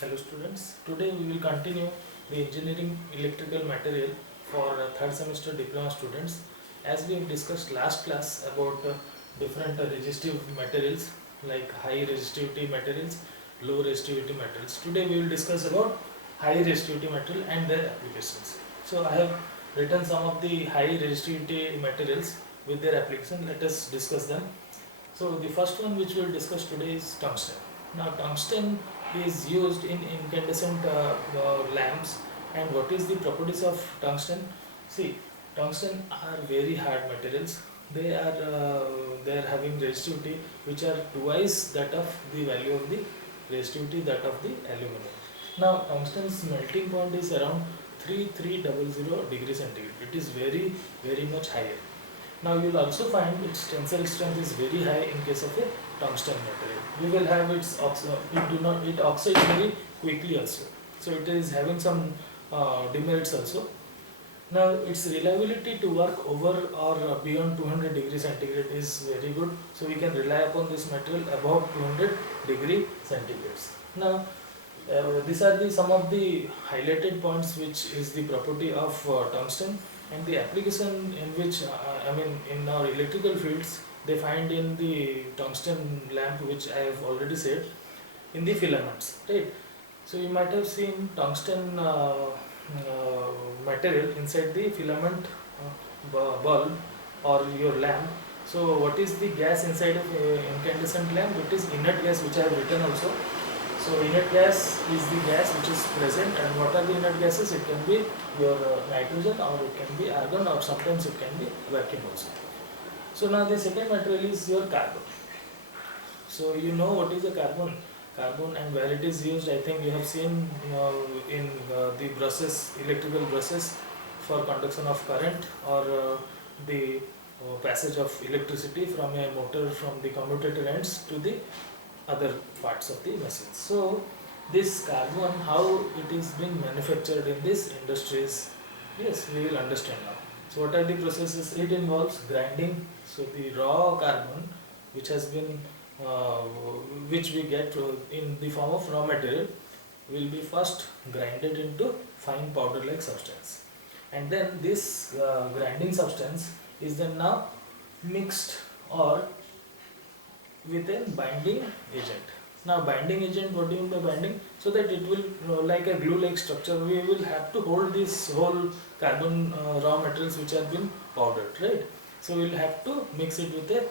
Hello students, today we will continue the engineering electrical material for third semester diploma students. As we have discussed last class about different resistive materials like high resistivity materials, low resistivity materials. Today we will discuss about high resistivity material and their applications. So I have written some of the high resistivity materials with their application. Let us discuss them. So the first one which we will discuss today is tungsten. Now tungsten is used in incandescent lamps, and what is the properties of tungsten? See, tungsten are very hard materials. They are having resistivity which are twice that of the value of the resistivity that of the aluminum. Now tungsten's melting point is around 3300 degrees centigrade. It is very much higher. Now you will also find its tensile strength is very high in case of a tungsten material. We will have it oxides very quickly also. So it is having some demerits also. Now its reliability to work over or beyond 200 degrees centigrade is very good. So we can rely upon this material above 200 degree centigrades. Now these are the some of the highlighted points which is the property of tungsten, and the application in which in our electrical fields they find in the tungsten lamp, which I have already said, in the filaments, right? So you might have seen tungsten material inside the filament bulb or your lamp. So what is the gas inside of incandescent lamp? It is inert gas, which I have written also. So inert gas is the gas which is present, and what are the inert gases? It can be your nitrogen, or it can be argon, or sometimes it can be vacuum also. So now the second material is your carbon. So you know what is a carbon and where it is used. I think you have seen in the brushes, electrical brushes for conduction of current, or the passage of electricity from a motor from the commutator ends to the other parts of the machine. So this carbon, how it is being manufactured in these industries, yes, we will understand now. So what are the processes? It involves grinding. So the raw carbon which has been which we get in the form of raw material will be first grinded into fine powder like substance, and then this grinding substance is then now mixed or with a binding agent. Now binding agent, what do you mean by binding? So that it will like a glue like structure, we will have to hold this whole carbon raw materials which have been powdered, right? So we will have to mix it with a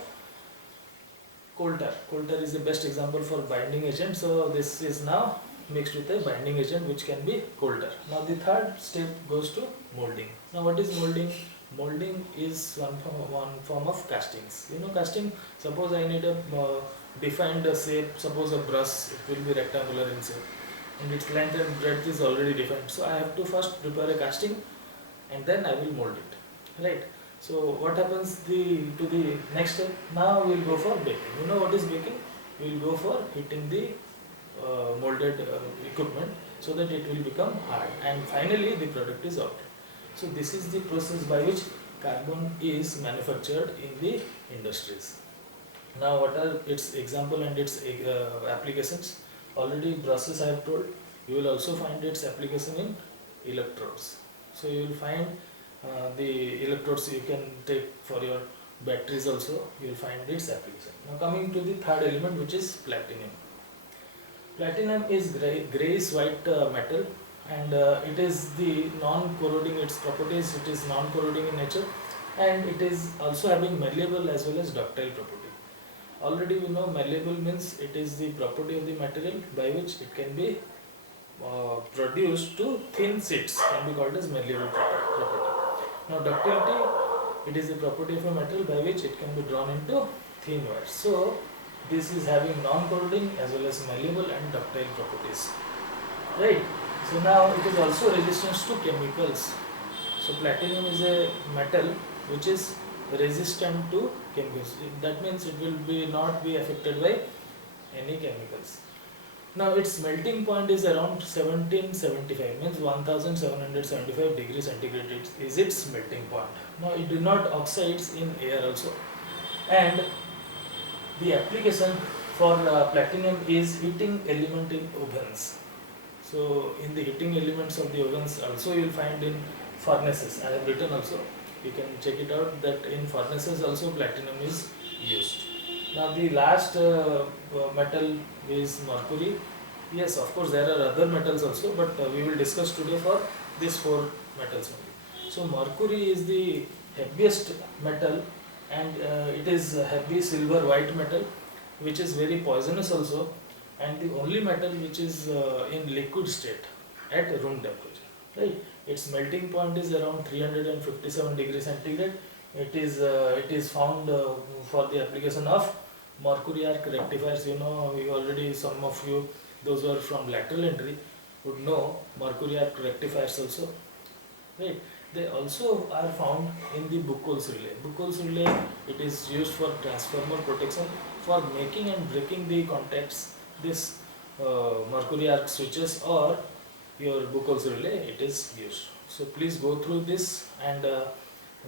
coal tar. Coal tar is the best example for binding agent. So this is now mixed with a binding agent which can be coal tar. Now the third step goes to molding. Now what is molding? Molding is one form of castings. You know casting, suppose I need a defined shape, suppose a brush, it will be rectangular in shape, and its length and breadth is already defined. So I have to first prepare a casting and then I will mold it, right? So what happens to the next step? Now we will go for baking. You know what is baking? We will go for heating the molded equipment so that it will become hard, and finally the product is out. So this is the process by which carbon is manufactured in the industries. Now what are its example and its applications? Already brushes I have told. You will also find its application in electrodes. So you will find the electrodes you can take for your batteries also. You will find its application. Now coming to the third element, which is platinum. Platinum is grayish white metal, and it is the non-corroding. Its properties, it is non-corroding in nature, and it is also having malleable as well as ductile property. Already we know malleable means it is the property of the material by which it can be produced to thin sheets, can be called as malleable property. Now ductility, it is the property of a material by which it can be drawn into thin wires. So this is having non-corroding as well as malleable and ductile properties, right? So now it is also resistance to chemicals. So platinum is a metal which is resistant to chemicals. That means it will not be affected by any chemicals. Now its melting point is around 1775, means 1775 degrees centigrade is its melting point. Now it do not oxides in air also, and the application for platinum is heating element in ovens. So in the heating elements of the ovens also you will find in furnaces. I have written also. You can check it out that in furnaces also platinum is used. Now the last metal is mercury. Yes, of course there are other metals also, but we will discuss today for these four metals only. So mercury is the heaviest metal, and it is a heavy silver white metal which is very poisonous also, and the only metal which is in liquid state at room temperature, right? Its melting point is around 357 degrees centigrade. It is found for the application of mercury arc rectifiers. You know, you already, some of you, those who are from lateral entry, would know mercury arc rectifiers also, right? They also are found in the Buchholz relay. Buchholz relay, it is used for transformer protection, for making and breaking the contacts. This mercury arc switches or your Buchholz relay, it is used. So please go through this, and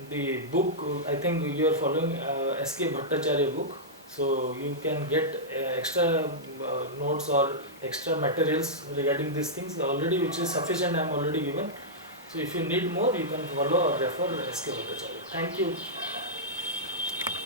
the book, I think you are following S.K. Bhattacharya book, so you can get extra notes or extra materials regarding these things already, which is sufficient. I am already given. So if you need more, you can follow or refer S.K. Bhattacharya. Thank you.